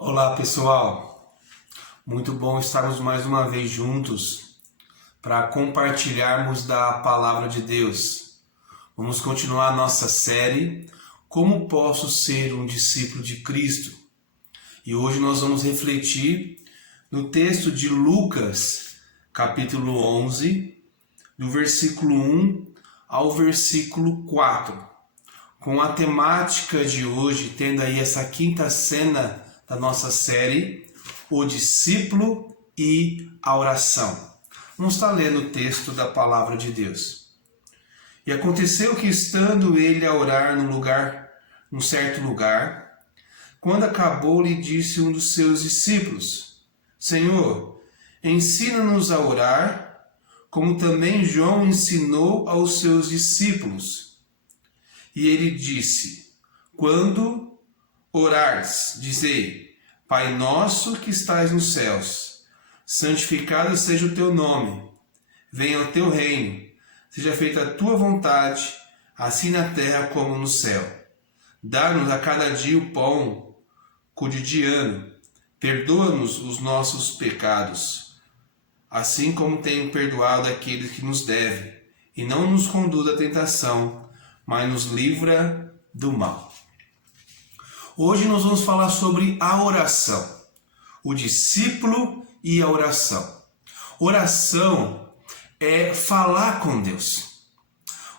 Olá pessoal, muito bom estarmos mais uma vez juntos para compartilharmos da Palavra de Deus. Vamos continuar a nossa série Como Posso Ser um Discípulo de Cristo? E hoje nós vamos refletir no texto de Lucas, capítulo 11, do versículo 1 ao versículo 4. Com a temática de hoje, tendo aí essa quinta cena da nossa série, o discípulo e a oração. Vamos estar lendo o texto da palavra de Deus. E aconteceu que, estando ele a orar num certo lugar, quando acabou, lhe disse um dos seus discípulos: Senhor, ensina-nos a orar, como também João ensinou aos seus discípulos. E ele disse: Quando orares, dizei: Pai nosso que estais nos céus, santificado seja o teu nome, venha o teu reino, seja feita a tua vontade, assim na terra como no céu. Dá-nos a cada dia o pão cotidiano, perdoa-nos os nossos pecados, assim como tenho perdoado aqueles que nos devem, e não nos conduz à tentação, mas nos livra do mal. Hoje nós vamos falar sobre a oração, o discípulo e a oração. Oração é falar com Deus.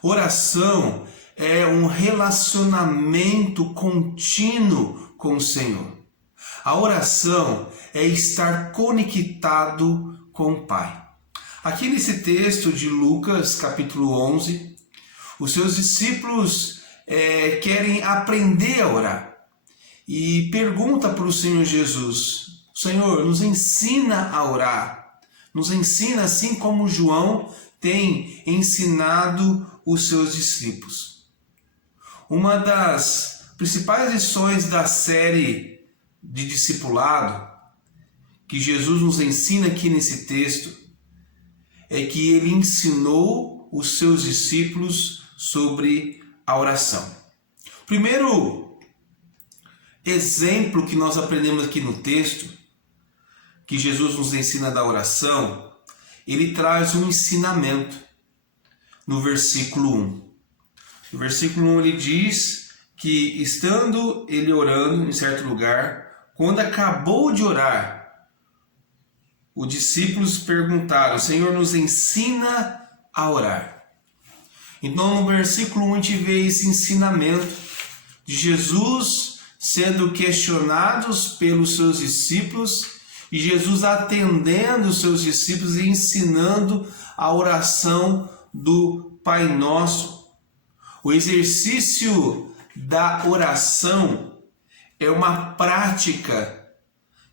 Oração é um relacionamento contínuo com o Senhor. A oração é estar conectado com o Pai. Aqui nesse texto de Lucas, capítulo 11, os seus discípulos querem aprender a orar. E pergunta para o Senhor Jesus: Senhor, nos ensina a orar. Nos ensina assim como João tem ensinado os seus discípulos. Uma das principais lições da série de discipulado que Jesus nos ensina aqui nesse texto é que ele ensinou os seus discípulos sobre a oração. Primeiro exemplo que nós aprendemos aqui no texto, que Jesus nos ensina da oração, ele traz um ensinamento no versículo 1. No versículo 1 ele diz que, estando ele orando em certo lugar, quando acabou de orar, os discípulos perguntaram: Senhor, nos ensina a orar. Então no versículo 1 a gente vê esse ensinamento de Jesus sendo questionados pelos seus discípulos e Jesus atendendo os seus discípulos e ensinando a oração do Pai Nosso. O exercício da oração é uma prática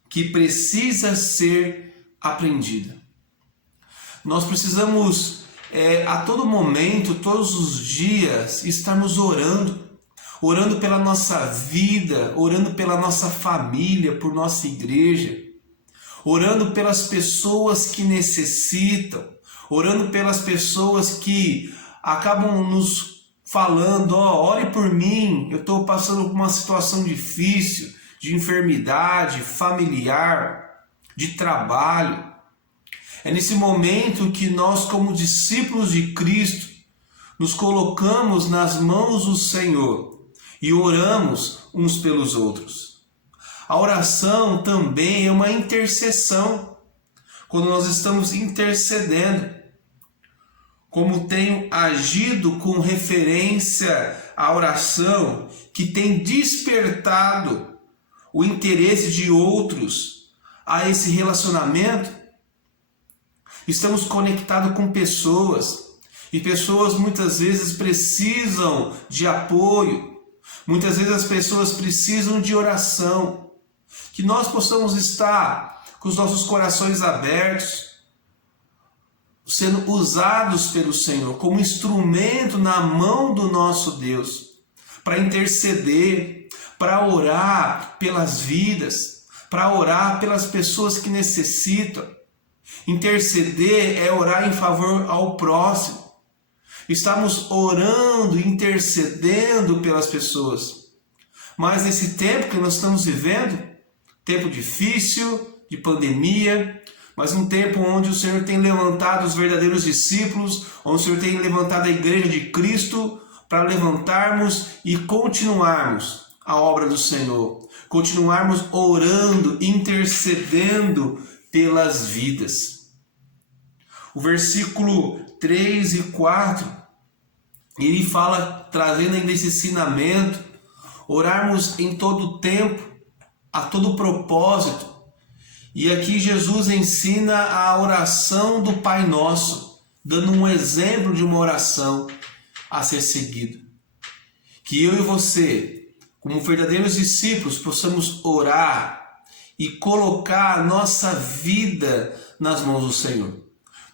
que precisa ser aprendida. Nós precisamos a todo momento, todos os dias, estarmos orando pela nossa vida, orando pela nossa família, por nossa igreja, orando pelas pessoas que necessitam, orando pelas pessoas que acabam nos falando: ore por mim, eu estou passando por uma situação difícil, de enfermidade familiar, de trabalho. É nesse momento que nós, como discípulos de Cristo, nos colocamos nas mãos do Senhor e oramos uns pelos outros. A oração também é uma intercessão. Quando nós estamos intercedendo, como tenho agido com referência à oração, que tem despertado o interesse de outros a esse relacionamento. Estamos conectados com pessoas, e pessoas muitas vezes precisam de apoio. Muitas vezes as pessoas precisam de oração. Que nós possamos estar com os nossos corações abertos, sendo usados pelo Senhor como instrumento na mão do nosso Deus, para interceder, para orar pelas vidas, para orar pelas pessoas que necessitam. Interceder é orar em favor ao próximo. Estamos orando, intercedendo pelas pessoas. Mas nesse tempo que nós estamos vivendo, tempo difícil, de pandemia, mas um tempo onde o Senhor tem levantado os verdadeiros discípulos, onde o Senhor tem levantado a igreja de Cristo para levantarmos e continuarmos a obra do Senhor, continuarmos orando, intercedendo pelas vidas. O versículo 3 e 4, ele fala, trazendo ainda esse ensinamento, orarmos em todo tempo, a todo propósito. E aqui Jesus ensina a oração do Pai Nosso, dando um exemplo de uma oração a ser seguido. Que eu e você, como verdadeiros discípulos, possamos orar e colocar a nossa vida nas mãos do Senhor.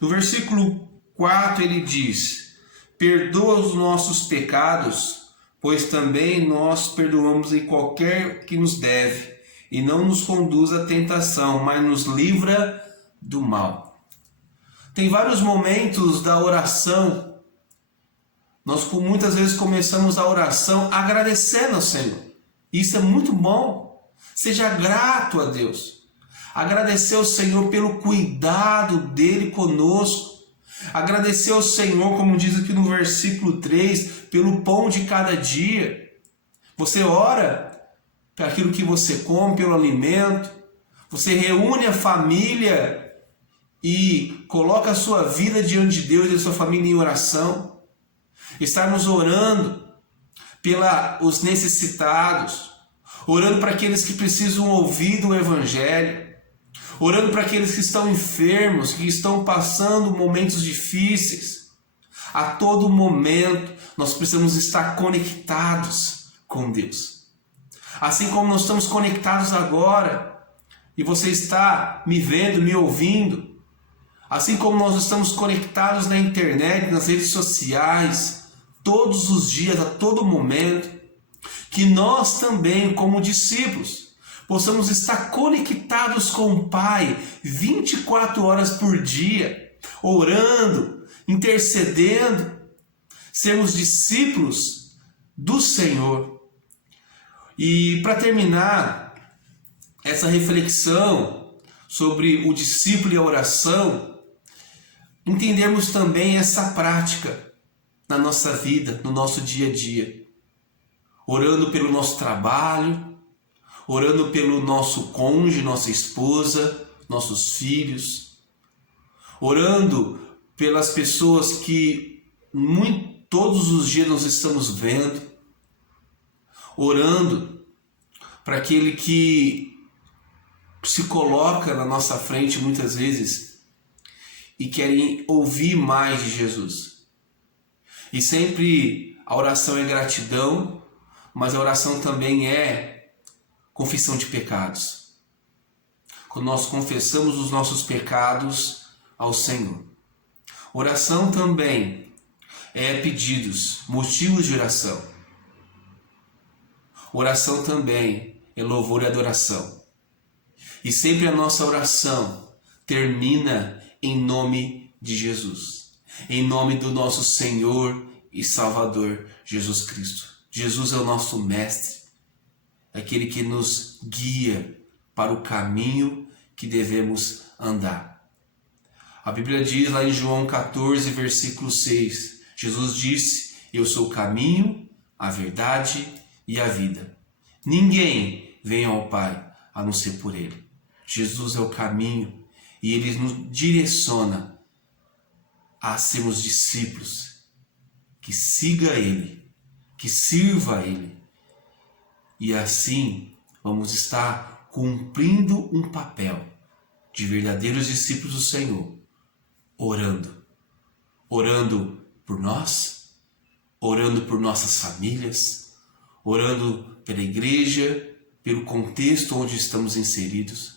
No versículo 4 ele diz: perdoa os nossos pecados, pois também nós perdoamos em qualquer que nos deve, e não nos conduz à tentação, mas nos livra do mal. Tem vários momentos da oração. Nós muitas vezes começamos a oração agradecendo ao Senhor. Isso é muito bom. Seja grato a Deus. Agradecer ao Senhor pelo cuidado dele conosco. Agradecer ao Senhor, como diz aqui no versículo 3, pelo pão de cada dia. Você ora para aquilo que você come, pelo alimento. Você reúne a família e coloca a sua vida diante de Deus e a sua família em oração. Estarmos orando pelos necessitados, orando para aqueles que precisam ouvir do Evangelho, orando para aqueles que estão enfermos, que estão passando momentos difíceis. A todo momento nós precisamos estar conectados com Deus. Assim como nós estamos conectados agora, e você está me vendo, me ouvindo, assim como nós estamos conectados na internet, nas redes sociais, todos os dias, a todo momento, que nós também, como discípulos, possamos estar conectados com o Pai 24 horas por dia, orando, intercedendo, sermos discípulos do Senhor. E para terminar essa reflexão sobre o discípulo e a oração, entendermos também essa prática na nossa vida, no nosso dia a dia. Orando pelo nosso trabalho, orando pelo nosso cônjuge, nossa esposa, nossos filhos, orando pelas pessoas que todos os dias nós estamos vendo, orando para aquele que se coloca na nossa frente muitas vezes e querem ouvir mais de Jesus. E sempre a oração é gratidão, mas a oração também é confissão de pecados. Quando nós confessamos os nossos pecados ao Senhor. Oração também é pedidos, motivos de oração. Oração também é louvor e adoração. E sempre a nossa oração termina em nome de Jesus. Em nome do nosso Senhor e Salvador Jesus Cristo. Jesus é o nosso mestre, aquele que nos guia para o caminho que devemos andar. A Bíblia diz lá em João 14, versículo 6, Jesus disse: eu sou o caminho, a verdade e a vida. Ninguém vem ao Pai a não ser por Ele. Jesus é o caminho e Ele nos direciona a sermos discípulos, que siga Ele, que sirva a Ele. E assim vamos estar cumprindo um papel de verdadeiros discípulos do Senhor, orando. Orando por nós, orando por nossas famílias, orando pela igreja, pelo contexto onde estamos inseridos,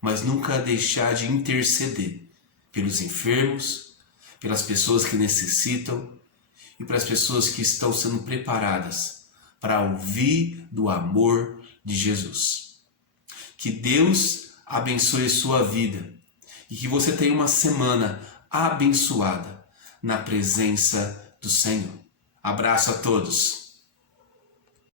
mas nunca deixar de interceder pelos enfermos, pelas pessoas que necessitam e para as pessoas que estão sendo preparadas para ouvir do amor de Jesus. Que Deus abençoe sua vida e que você tenha uma semana abençoada na presença do Senhor. Abraço a todos.